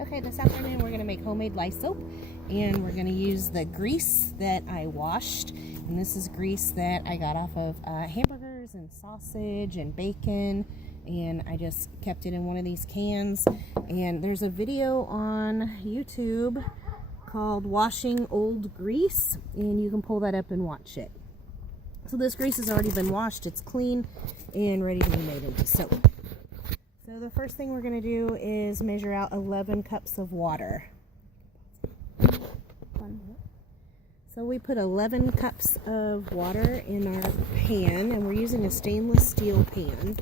Okay, this afternoon we're going to make homemade lye soap, and we're going to use the grease that I washed. And this is grease that I got off of hamburgers and sausage and bacon, and I just kept it in one of these cans. And there's a video on YouTube called Washing Old Grease, and you can pull that up and watch it. So this grease has already been washed, it's clean and ready to be made into soap. So the first thing we're going to do is measure out 11 cups of water. So we put 11 cups of water in our pan, and we're using a stainless steel pan.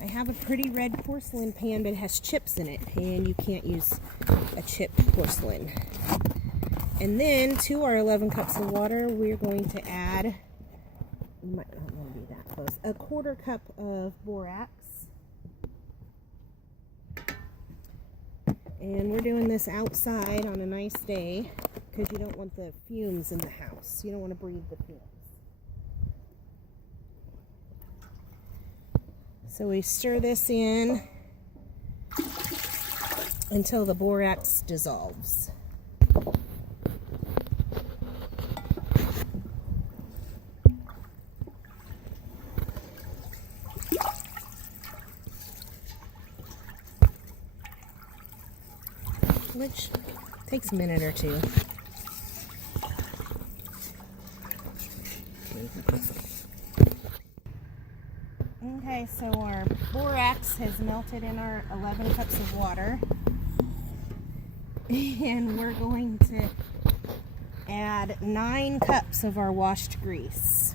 I have a pretty red porcelain pan, but it has chips in it, and you can't use a chipped porcelain. And then to our 11 cups of water, we're going to add, you might not want to be that close, a quarter cup of borax. And we're doing this outside on a nice day because you don't want the fumes in the house. You don't want to breathe the fumes. So we stir this in until the borax dissolves. Which takes a minute or two. Okay, so our borax has melted in our 11 cups of water. And we're going to add 9 cups of our washed grease.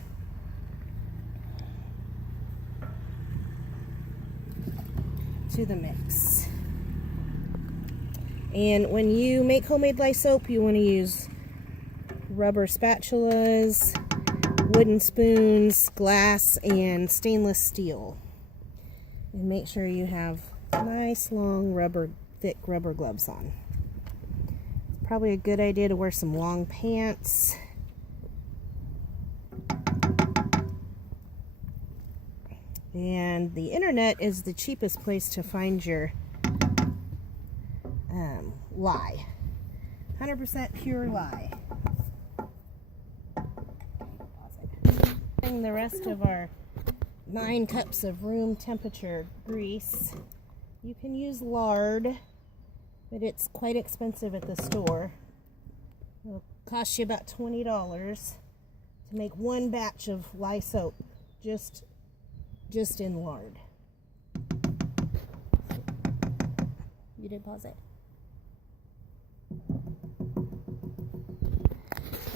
To the mix. And when you make homemade lye soap, you want to use rubber spatulas, wooden spoons, glass, and stainless steel. And make sure you have nice, long, thick rubber gloves on. It's probably a good idea to wear some long pants. And the internet is the cheapest place to find your lye. 100% pure lye. The rest of our 9 cups of room temperature grease. You can use lard, but it's quite expensive at the store. It'll cost you about $20 to make one batch of lye soap just in lard. You did pause it.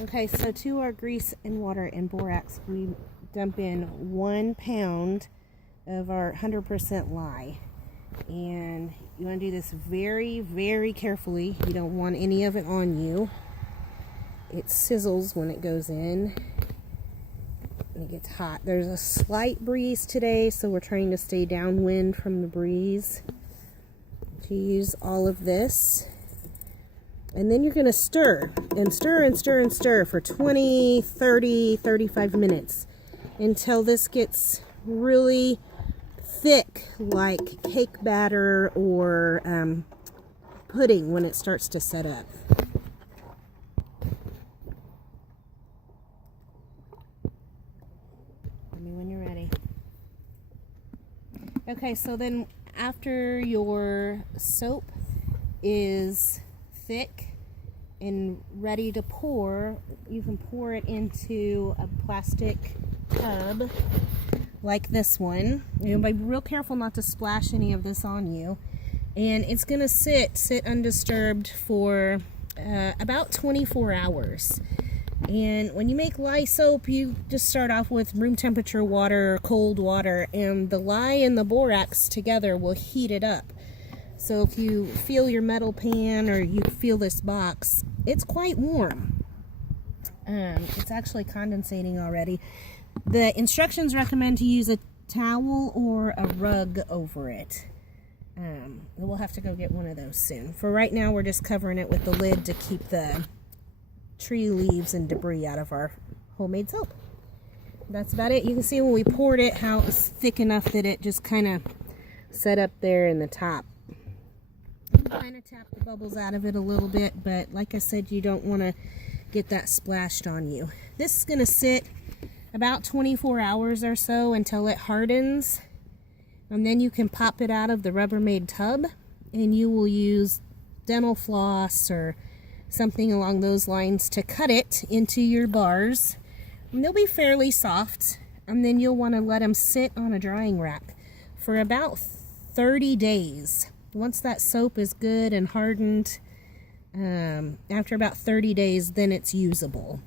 Okay, so to our grease and water and borax, we dump in 1 pound of our 100% lye. And you want to do this very, very carefully. You don't want any of it on you. It sizzles when it goes in. And it gets hot. There's a slight breeze today, so we're trying to stay downwind from the breeze. To use all of this. And then you're going to stir and stir and stir and stir for 20, 30, 35 minutes until this gets really thick, like cake batter or pudding when it starts to set up. Tell me when you're ready. Okay, so then after your soap is thick and ready to pour, you can pour it into a plastic tub like this one. You know, be real careful not to splash any of this on you. And it's gonna sit undisturbed for about 24 hours. And when you make lye soap, you just start off with room temperature water, cold water, and the lye and the borax together will heat it up. So if you feel your metal pan or you feel this box, it's quite warm. It's actually condensating already. The instructions recommend to use a towel or a rug over it. We'll have to go get one of those soon. For right now, we're just covering it with the lid to keep the tree leaves and debris out of our homemade soap. That's about it. You can see when we poured it how it was thick enough that it just kind of set up there in the top. kind of tap the bubbles out of it a little bit, but like I said, you don't want to get that splashed on you. This is going to sit about 24 hours or so until it hardens, and then you can pop it out of the Rubbermaid tub, and you will use dental floss or something along those lines to cut it into your bars. And they'll be fairly soft, and then you'll want to let them sit on a drying rack for about 30 days. Once that soap is good and hardened, after about 30 days, then it's usable.